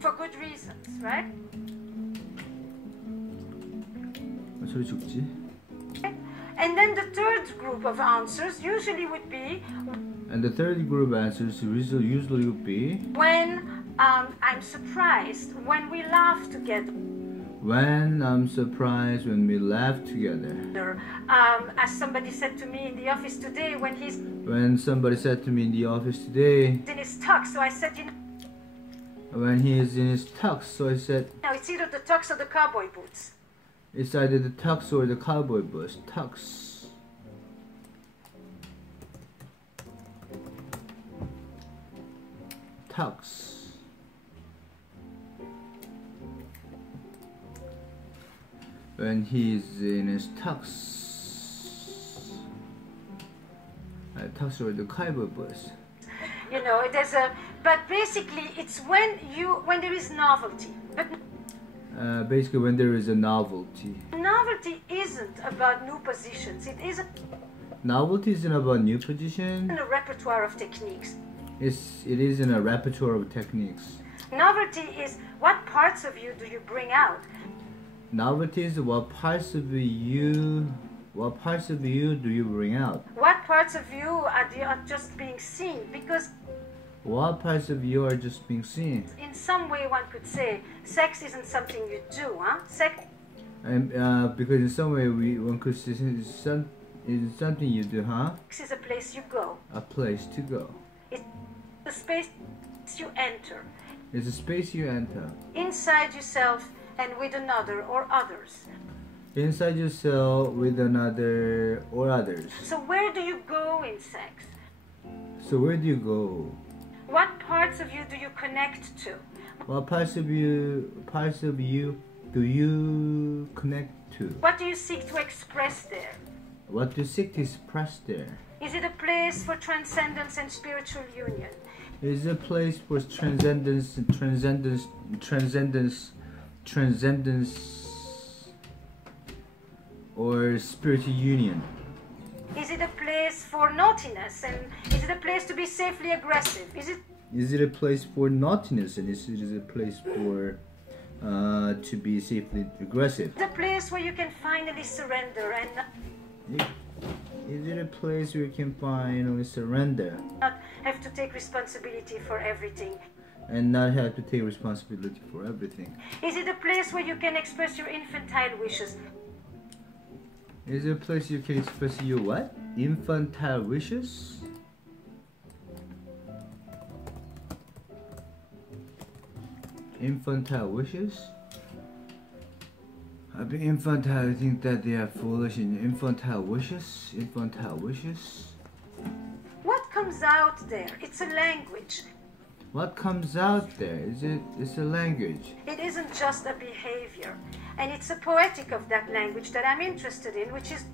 for good reasons, right? 소리 죽지? And then the third group of answers usually would be And the third group answers usually would be when I'm surprised, when we laugh together. when I'm surprised, when we laugh together. As somebody said to me in the office today, When somebody said to me in the office today, in his tux, so I said, when he is in his tux, so I said, no, it's either the tux or the cowboy boots. it's either the tux or the cowboy boots. Tux. Tux. When he's in his tux. Tux or the cowboy boots. You know, but basically it's when there is novelty. But basically when there is a novelty. novelty isn't about new positions. It isn't Novelty isn't about new position. a repertoire of techniques. It is in a repertoire of techniques. Novelty is what parts of you do you bring out? Novelty is what parts of you do you bring out? What parts of you are just being seen? Because What parts of you are just being seen? in some way one could say sex isn't something you do, huh? And because in some way one could say it's something you do, huh? Sex is a place you go. A place to go. It's the space you enter. It's a space you enter. Inside yourself and with another or others. Inside yourself with another or others. So where do you go in sex? So where do you go? What parts of you do you connect to? What parts of you do you connect to? What do you seek to express there? What do you seek to express there? Is it a place for transcendence and spiritual union? Is it a place for transcendence, or spiritual union? Is it a place for naughtiness, and is it a place to be safely aggressive? Is it a place for naughtiness, and is it a place for to be safely aggressive? Is it a place where you can finally surrender and Is it a place where you can finally surrender not have to take responsibility for everything? and not have to take responsibility for everything? Is it a place where you can express your infantile wishes? Is it a place you can express your what? Infantile wishes? Infantile wishes? I've been infantile, I think that they are foolish in infantile wishes? Infantile wishes? What comes out there? It's a language. What comes out there? It's a language. It isn't just a behavior. And it's a poetic of that language that I'm interested in, which is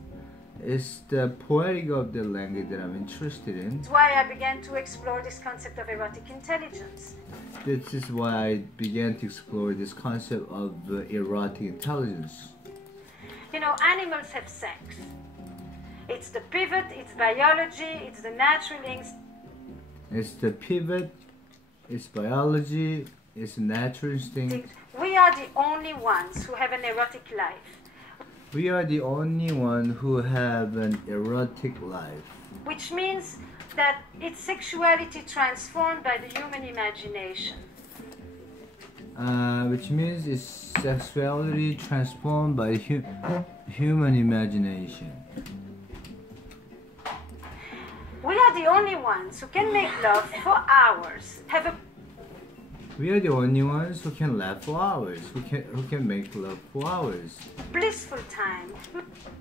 It's the poetic of the language that I'm interested in. why I began to explore this concept of erotic intelligence. This is why I began to explore this concept of erotic intelligence. You know, animals have sex. It's the pivot, it's biology, it's the natural instinct. It's the pivot, it's biology, it's natural instinct. We are the only ones who have an erotic life, We are the only one who have an erotic life. which means that it's sexuality transformed by the human imagination. Which means it's sexuality transformed by human imagination. We are the only ones who can make love for hours, have a We are the only ones who can laugh for hours, who can make love for hours, blissful time,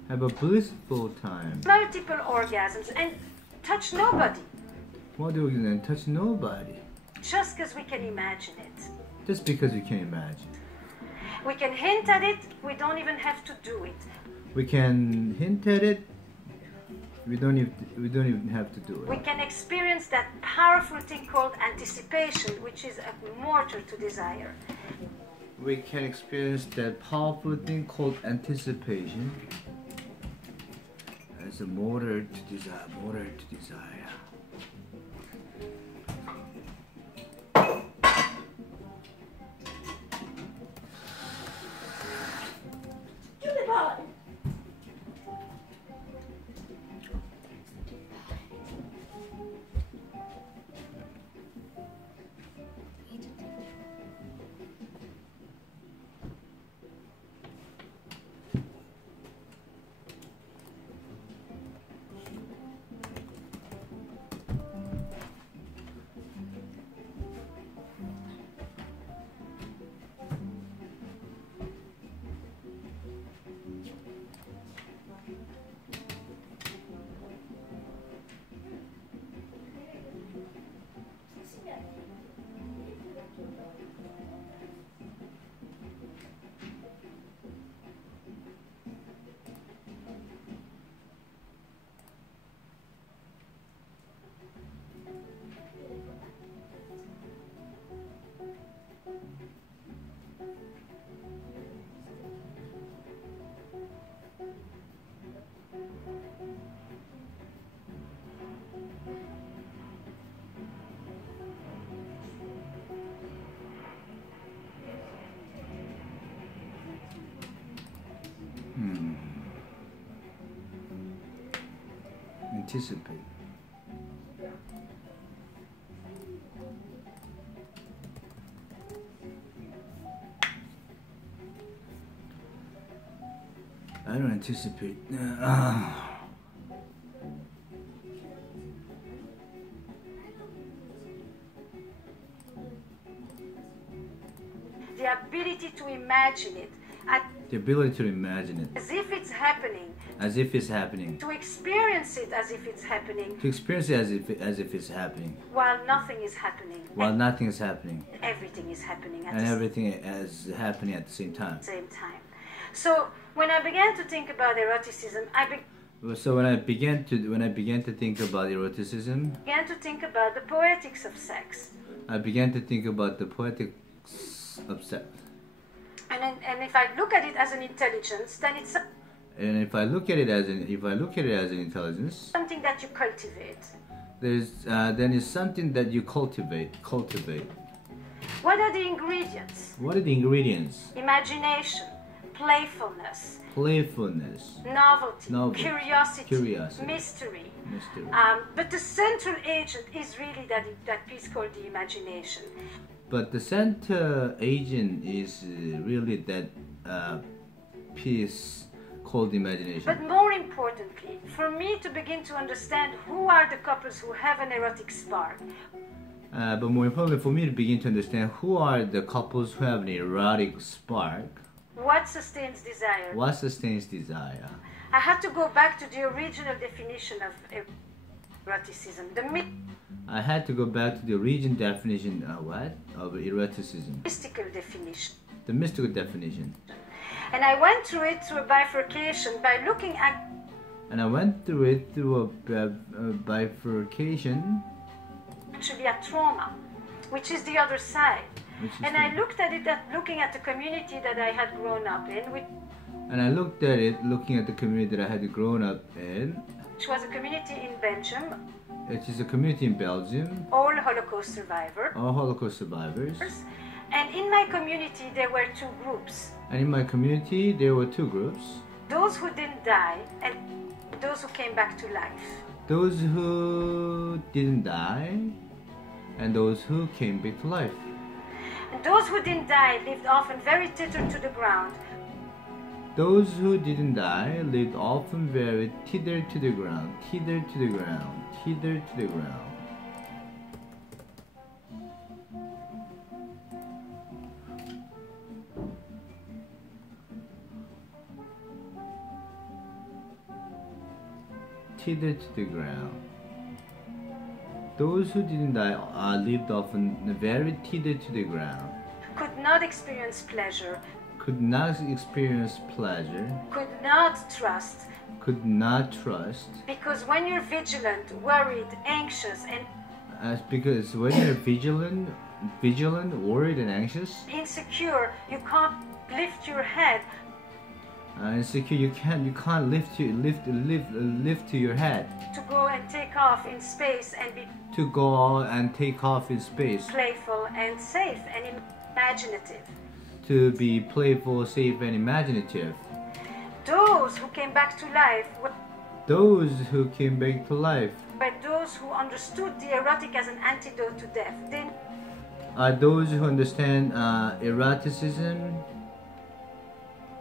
have a blissful time. multiple orgasms, and touch nobody, What do we then touch nobody? just because we can imagine it. Just because we can imagine. We can hint at it, we don't even have to do it. We can hint at it. We don't even have to do We it. can experience that powerful thing called anticipation, which is a mortar to desire. We can experience that powerful thing called anticipation as a motor to desire. Motor to desire. anticipate. I don't anticipate. The ability to imagine it, The ability to imagine it as if it's happening, as if it's happening. to experience it as if it's happening, To experience it as if it's happening. while nothing is happening. While and nothing is happening. everything is happening at And the everything is happening at the same time. same time. So when I began to think about eroticism, I So when I began to think about eroticism, began to think about the poetics of sex. I began to think about the poetics of sex. And if I look at it as an intelligence, then it's And if I look at it as an intelligence, something that you cultivate. then it's something that you cultivate. What are the ingredients? What are the ingredients? Imagination, playfulness, Playfulness, novelty, Novelty, curiosity, mystery. mystery. But the central agent is really that piece called the imagination. But the center agent is really that piece called imagination. But more importantly, for me to begin to understand who are the couples who have an erotic spark, But more importantly, for me to begin to understand who are the couples who have an erotic spark, what sustains desire, what sustains desire. I had to go back to the original definition of eroticism, the I had to go back to the original definition of eroticism, mystical definition. the mystical definition. And I went through it through a bifurcation by looking at And I went through it through a bifurcation, actually at trauma, which is the other side. And I looked at it looking at the community that I had grown up in, and I looked at it looking at the community that I had grown up in, which was a community in Belgium, which is a community in Belgium, all Holocaust survivors. all Holocaust survivors. And in my community, there were two groups. And in my community, there were two groups. Those who didn't die and those who came back to life. Those who didn't die and those who came back to life. And those who didn't die lived often very tethered to the ground. Those who didn't die lived often very tethered to the ground, tethered to the ground, tethered to the ground. Tethered to the ground. Those who didn't die lived often very tethered to the ground, Could not experience pleasure, could not experience pleasure, could not trust. could not trust, Because when you're vigilant, worried, anxious, and because when you're vigilant, worried, and anxious, insecure, you can't lift your head insecure, you can't lift to your head to go and take off in space and be to go and take off in space, playful and safe and imaginative. to be playful, safe, and imaginative. Those who came back to life Those who came back to life were those who understood the erotic as an antidote to death. They are those who understand eroticism,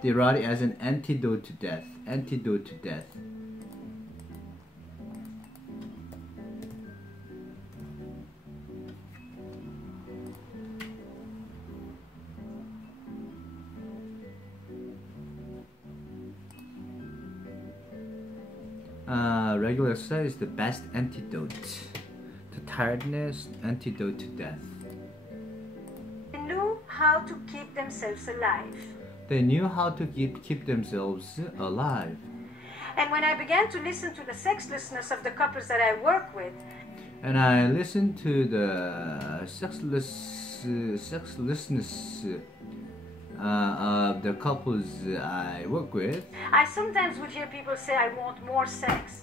the erotic as an antidote to death. Antidote to death. Regular exercise is the best antidote to tiredness, antidote to death. knew how to keep themselves alive. They knew how to keep themselves alive. And when I began to listen to the sexlessness of the couples that I work with, And I listened to the sexlessness of the couples I work with. I sometimes would hear people say, I want more sex.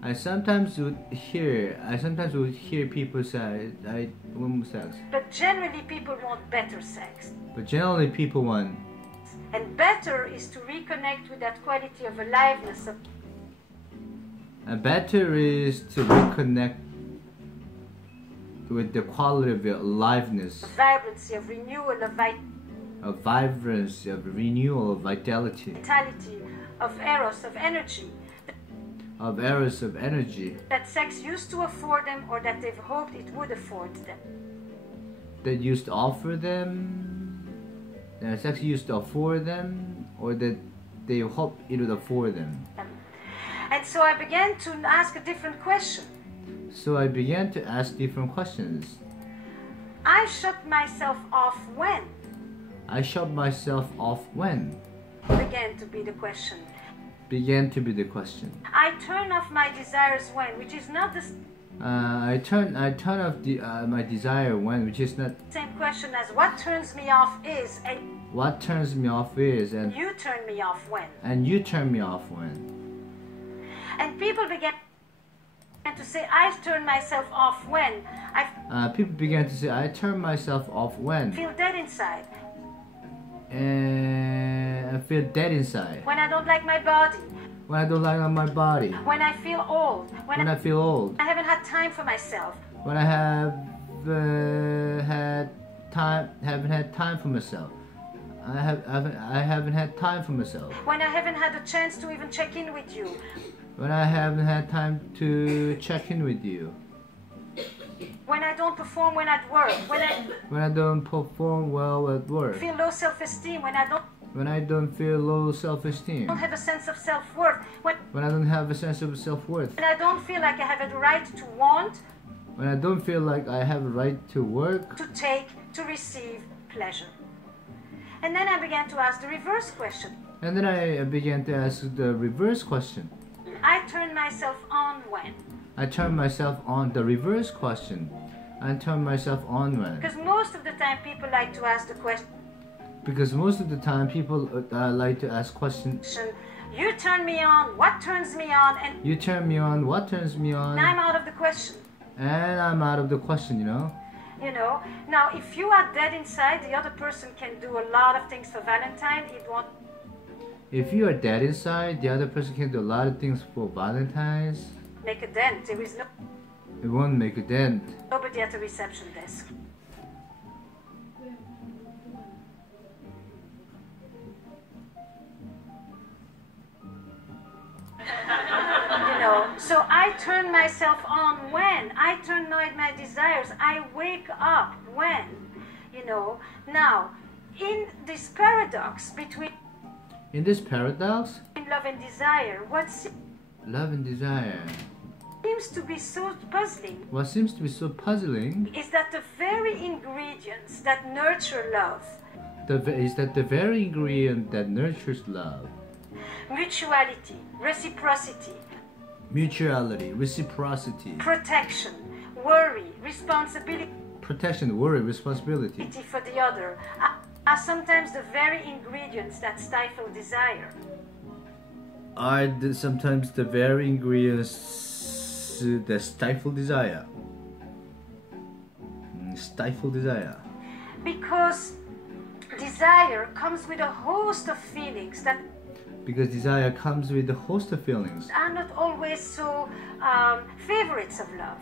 I sometimes would hear people say, I want more sex. But generally, people want better sex. But generally, people want. And better is to reconnect with that quality of aliveness. And better is to reconnect with the quality of your aliveness, vibrancy, of renewal, of vibrancy, of renewal, of vitality, of eros, of energy, of energy that sex used to afford them, or that they've hoped it would afford them. that used to offer them, that sex used to afford them, or that they hoped it would afford them. And so I began to ask a different question. So I began to ask different questions. I shut myself off when? I shut myself off when? Began to be the question. Began to be the question. I turn off my desires when, which is not the I turn off my desire when, which is not same question as what turns me off is, and what turns me off is, and you turn me off when. And you turn me off when. And people began to say, I turn myself off when people began to say, I turn myself off when. feel dead inside. And I feel dead inside. When I don't like my body. When I don't like my body. When I feel old. When I feel old. I haven't had time for myself. When I haven't had time for myself. I haven't had time for myself. When I haven't had a chance to even check in with you. When I haven't had time to check in with you. When I don't perform when at work. When I don't perform well at work. Feel low self-esteem. When I don't feel low self-esteem. Don't have a sense of self-worth. When I don't have a sense of self-worth. When I don't feel like I have a right to want. When I don't feel like I have a right to work. To take, to receive pleasure. And then I began to ask the reverse question. And then I began to ask the reverse question. I turn myself on when? I turn myself on, the reverse question. I turn myself on when? Because most of the time people like to ask the question. Because most of the time people like to ask questions. You turn me on, what turns me on? And you turn me on, what turns me on? And I'm out of the question. And I'm out of the question, you know? You know, now if you are dead inside, the other person can do a lot of things for Valentine. It won't. If you are dead inside, the other person can do a lot of things for Valentine's. Make a dent. There is no. It won't make a dent. Nobody at the reception desk. You know, so I turn myself on when? I turn my desires. I wake up when? You know, now, in this paradox between... In this paradox? Love and desire, Love and desire. Seems to be so puzzling. What seems to be so puzzling is that the very ingredients that nurture love. Is that the very ingredient that nurtures love. Mutuality, reciprocity. Mutuality, reciprocity. Protection, worry, responsibility. Protection, worry, responsibility. For the other are sometimes the very ingredients that stifle desire. Are sometimes the very ingredients that stifle desire. Stifle desire. Because desire comes with a host of feelings that... Because desire comes with a host of feelings. Are not always so favorites of love.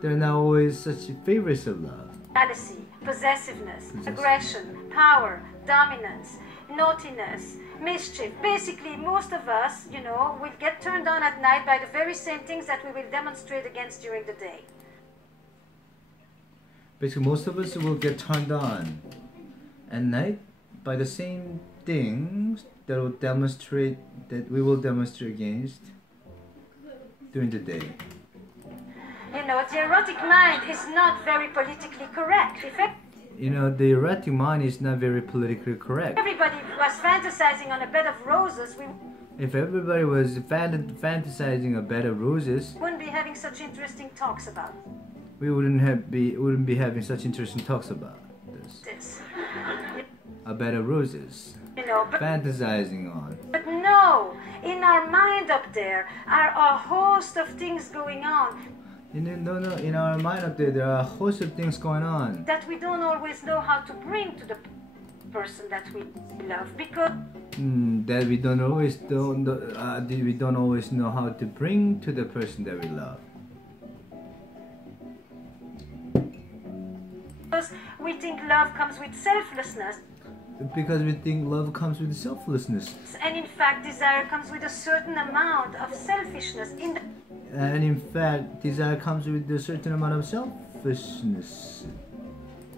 They're not always such favorites of love. Jealousy, possessiveness, aggression, power, dominance, naughtiness, mischief. Basically, most of us, you know, will get turned on at night by the very same things that we will demonstrate against during the day. Basically, most of us will get turned on at night by the same things that we will demonstrate against during the day. You know, the erotic mind is not very politically correct. You know, the erotic mind is not very politically correct. Everybody was fantasizing on a bed of roses. If everybody was fantasizing a bed of roses, we wouldn't be having such interesting talks about it. We wouldn't be having such interesting talks about this. A bed of roses. You know, fantasizing on. But no, in our mind up there are a host of things going on. In our mind up there are a host of things going on. That we don't always know how to bring to the person that we love, because that we don't always know how to bring to the person that we love. We think love comes with selflessness, Because we think love comes with selflessness. and in fact desire comes with a certain amount of selfishness in And in fact, desire comes with a certain amount of selfishness.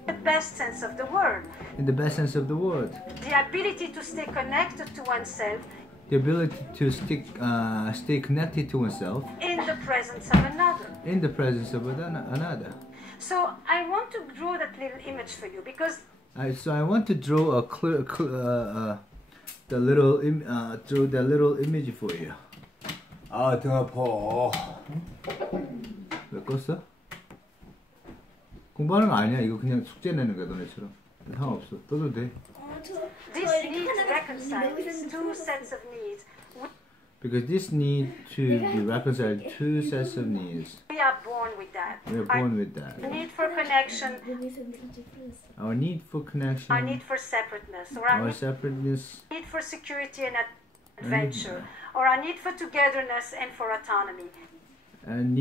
the best sense of the word. In the best sense of the word. The ability to stay connected to oneself The ability to stay connected to oneself in the presence of another. in the presence of another. So I want to draw that little image for you, because So I want to draw draw the little image for you. 아, 등 아파. 왜 껐어? 공부하는 거 아니야. 이거 그냥 숙제 내는 거야, 너네처럼. 상관없어. 떠도 돼. this needs reconcile these two sets of needs. Because this need to be reconciled two sets of needs. We are born with that. We are born with that. Our need for connection, Our need for connection, our need for separateness, or our separateness, need for security and adventure, or our need for togetherness and for autonomy. and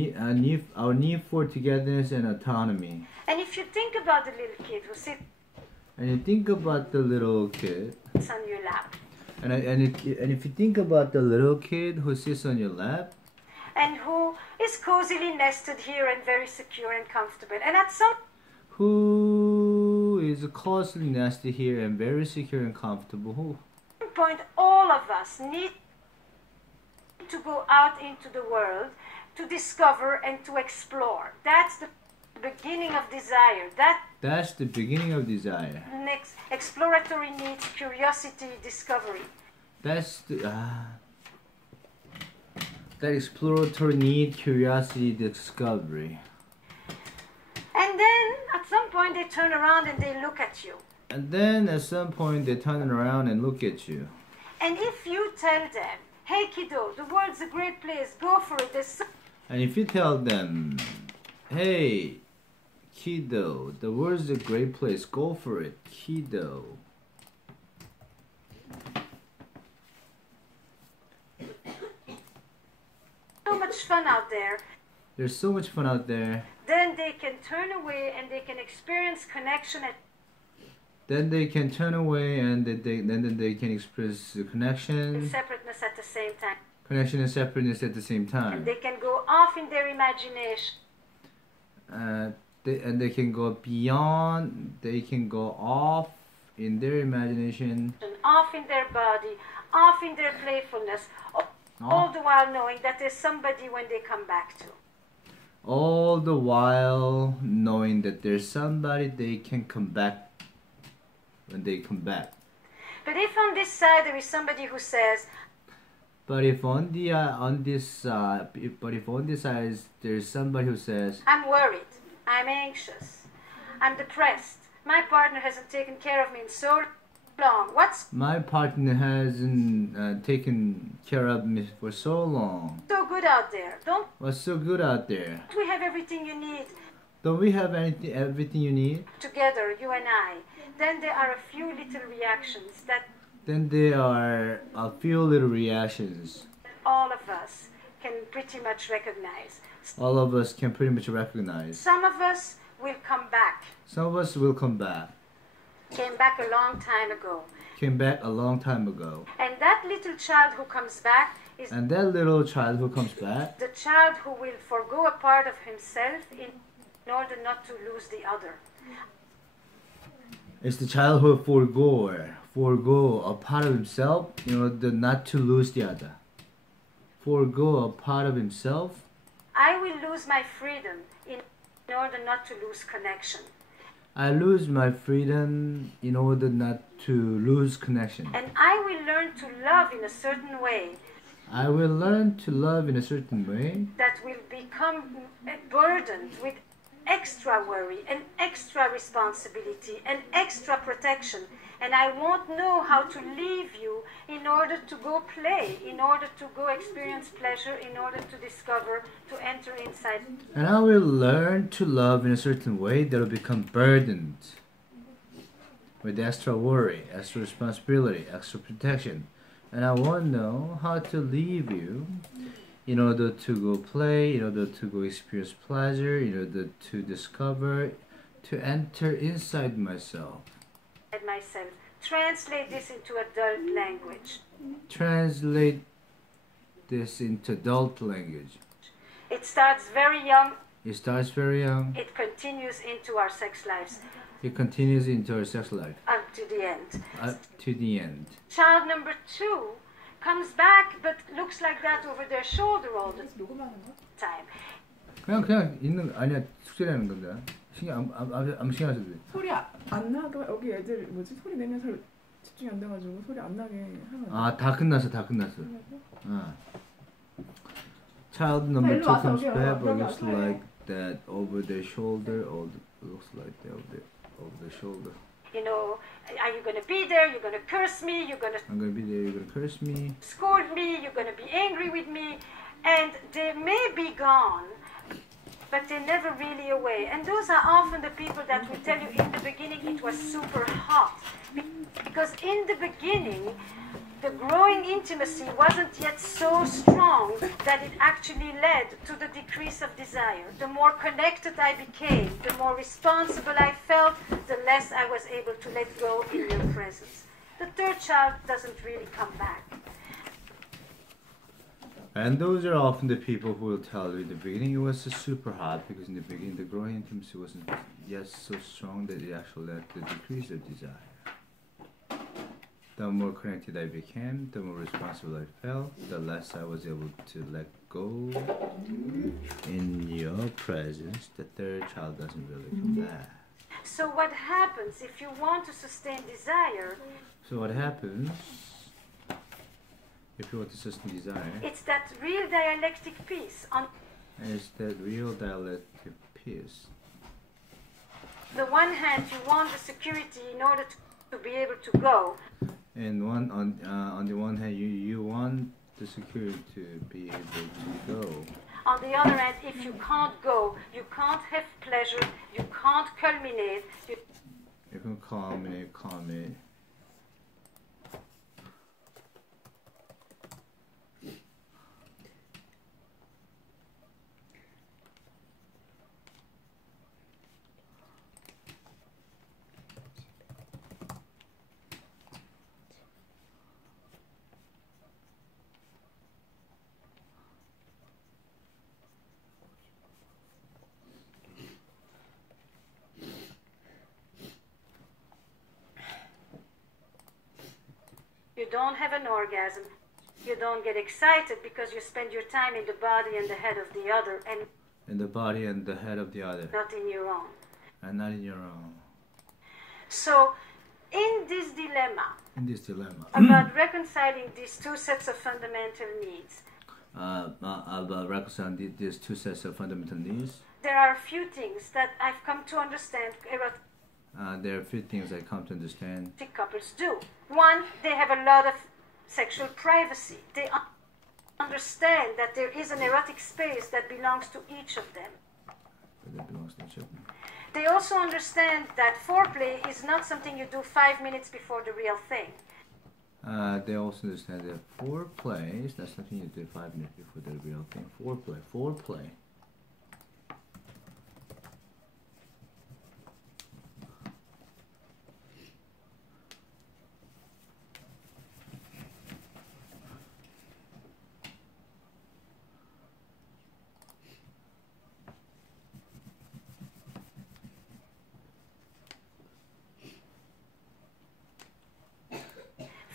our need for togetherness and autonomy. And if you think about the little kid who sits And you think about the little kid, on your lap, and if you think about the little kid who sits on your lap, and who is cozily nested here and very secure and comfortable, and at some who is closely nested here and very secure and comfortable, who point all of us need to go out into the world to discover and to explore. That's the beginning of desire. that's the beginning of desire. Next, exploratory needs, curiosity, discovery. That's the that exploratory need, curiosity, discovery. And then at some point they turn around and they look at you. And then at some point they turn around and look at you. And if you tell them, hey kiddo, the world's a great place, go for it. There's so And if you tell them, hey, kiddo, the world's a great place, go for it, kiddo. much fun out there, There's so much fun out there. then they can turn away and they can experience connection and Then they can turn away and then they can express the connection, separateness at the same time. connection and separateness at the same time. They can go off in their imagination. They can go beyond. They can go off in their imagination, Off in their body, off in their playfulness, all the while knowing that there's somebody when they come back to. all the while knowing that there's somebody they can come back when they come back. But if on this side there is somebody who says, But if on this side there's somebody who says, I'm worried, I'm anxious, I'm depressed, my partner hasn't taken care of me in so long, what's my partner hasn't taken care of me for so long. so good out there? Don't What's so good out there? we have everything you need Don't we have everything you need? together, you and I? Then there are a few little reactions that Then there are a few little reactions all of us can pretty much recognize. all of us can pretty much recognize. Some of us will come back, Some of us will come back. came back a long time ago. Came back a long time ago. And that little child who comes back is And that little child who comes back the child who will forgo a part of himself in order not to lose the other. is the child who forgo a part of himself in order not to lose the other. Forgo a part of himself. I will lose my freedom in order not to lose connection. I lose my freedom in order not to lose connection. And I will learn to love in a certain way I will learn to love in a certain way that will become burdened with extra worry and extra responsibility and extra protection. And I won't know how to leave you in order to go play, in order to go experience pleasure, in order to discover, to enter inside. And I will learn to love in a certain way that will become burdened with extra worry, extra responsibility, extra protection. And I won't know how to leave you in order to go play, in order to go experience pleasure, in order to discover, to enter inside myself. Myself. Translate this into adult language. Translate this into adult language. It starts very young. It starts very young. It continues into our sex lives. It continues into our sex life. Up to the end. Up to the end. Child number 2 comes back but looks like that over their shoulder all the time. 그냥 있는 아니야 숙제라는 건데 신경 아무 신경 안 써도 돼. 소리 안 나게 여기 애들 뭐지 소리 내면 잘 집중이 안 돼가지고 소리 안 나게 하면 아 다 끝났어. Child number 2 comes back but looks like that over their shoulder or looks like that over the shoulder. You know, are you going to be there? You're going to curse me. You're going to I'm gonna be there. You're gonna curse me. scold me. You're going to be angry with me. And they may be gone, but they're never really away. And those are often the people that will tell you in the beginning it was super hot. Because in the beginning, the growing intimacy wasn't yet so strong that it actually led to the decrease of desire. The more connected I became, the more responsible I felt, the less I was able to let go in your presence. The third child doesn't really come back. And those are often the people who will tell you in the beginning it was super hot because in the beginning the growing intimacy wasn't yet so strong that it actually led to the decrease of desire. The more connected I became, the more responsible I felt, the less I was able to let go. In your presence, the third child doesn't really come back. So what happens if you want to sustain desire? So what happens if you want to sustain desire? It's that real dialectic piece. On Is that real dialectic peace. the one hand, you want the security in order to be able to go. And on the one hand, you want the security to be able to go. On the other hand, if you can't go, you can't have pleasure, you can't culminate, You can calm it. you don't have an orgasm, you don't get excited because you spend your time in the body and the head of the other and In the body and the head of the other, not in your own. and not in your own. So, in this dilemma In this dilemma, about reconciling these two sets of fundamental needs, about reconciling these two sets of fundamental needs, there are a few things that I've come to understand erotic there are a few things I come to understand. couples do. One, they have a lot of sexual privacy. They understand that there is an erotic space that belongs to each of them. That belongs to each other. They also understand that foreplay is not something you do 5 minutes before the real thing. They also understand that foreplay is not something you do 5 minutes before the real thing. Foreplay.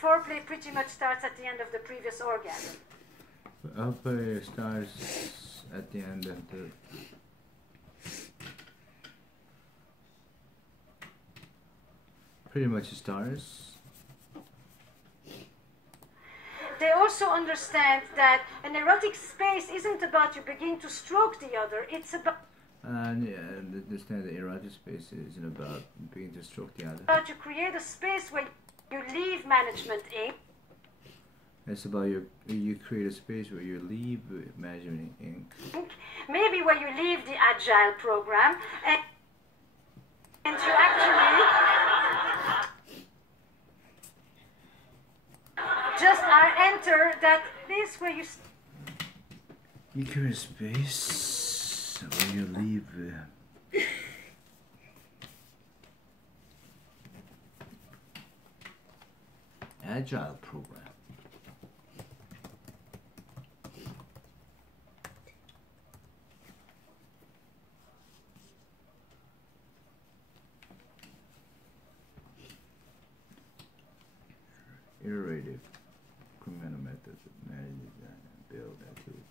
Foreplay pretty much starts at the end of the previous orgasm. Foreplay starts at the end of the. Pretty much starts. They also understand that an erotic space isn't about you begin to stroke the other, it's about And they understand that erotic space isn't about being to stroke the other. you create a space where you leave management Inc. It's about you create a space where you leave Management Inc. Maybe where you leave the agile program and you actually encounter that place where you Equal space when you leave. Agile program. Iterative incremental methods of manage, design, and build activities.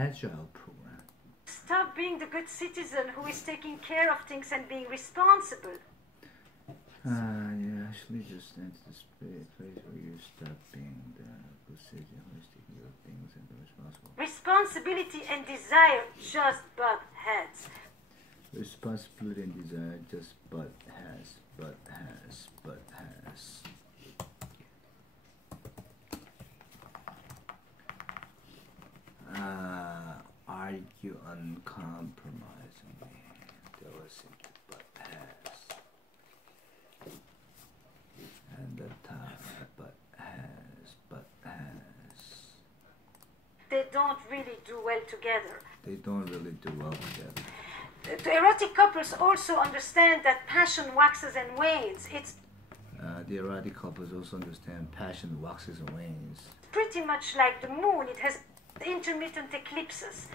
Agile program. stop being the good citizen who is taking care of things and being responsible. You actually just enter the place where you stop being the good citizen who is taking care of things and being responsible. Responsibility and desire just butt heads. Responsibility and desire just butt has. Argue uncompromisingly. There was but has. And the time but has. They don't really do well together. They don't really do well together. The erotic couples also understand that passion waxes and wanes. It's The erotic couples also understand passion waxes and wanes. pretty much like the moon. It has intermittent eclipses.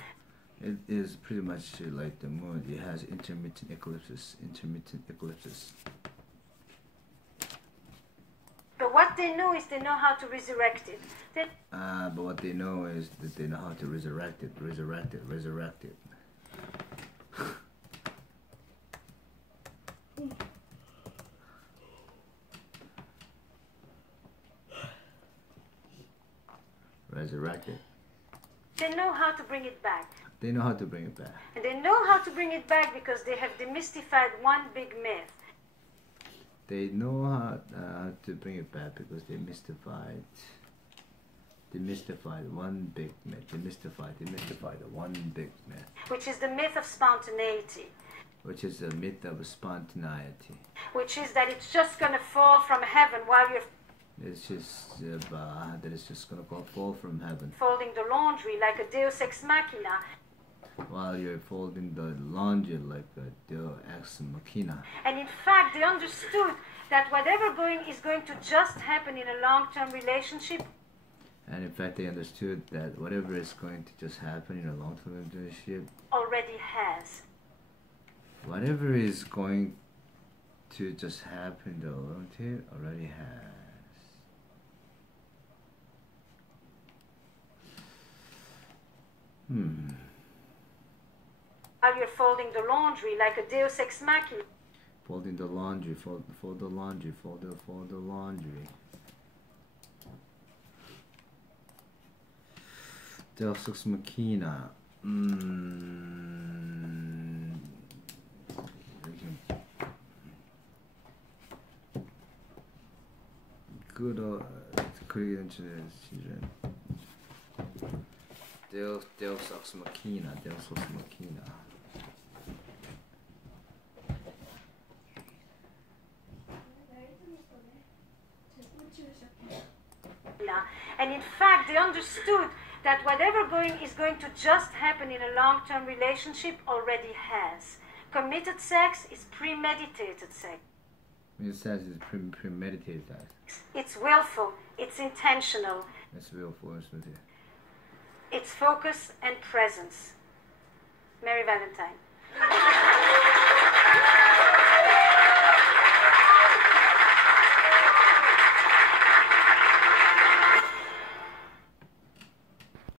It is pretty much like the moon. It has intermittent eclipses. But what they know is they know how to resurrect it. But what they know is that they know how to resurrect it. Resurrect it. They know how to bring it back. They know how to bring it back. And they know how to bring it back because they have demystified one big myth. They know how to bring it back because they demystified one big myth. Demystified one big myth. Which is the myth of spontaneity. Which is the myth of spontaneity. Which is that it's just going to fall from heaven while you're It's just that it's just gonna fall from heaven. Folding the laundry like a deus ex machina. While you're folding the laundry like a deus ex machina. And in fact, they understood that whatever is going to just happen in a long-term relationship. And in fact, they understood that whatever is going to just happen in a long-term relationship already has. Whatever is going to just happen in the long-term already has. While you're folding the laundry like a deus ex machina. Folding the laundry, fold the laundry. Deus ex machina. Good Korean children. Deus ex machina. And in fact, they understood that whatever is going to just happen in a long-term relationship already has. Committed sex is premeditated sex. It says it's premeditated sex. It's willful, it's intentional, It's willful, it's focus and presence. Merry Valentine.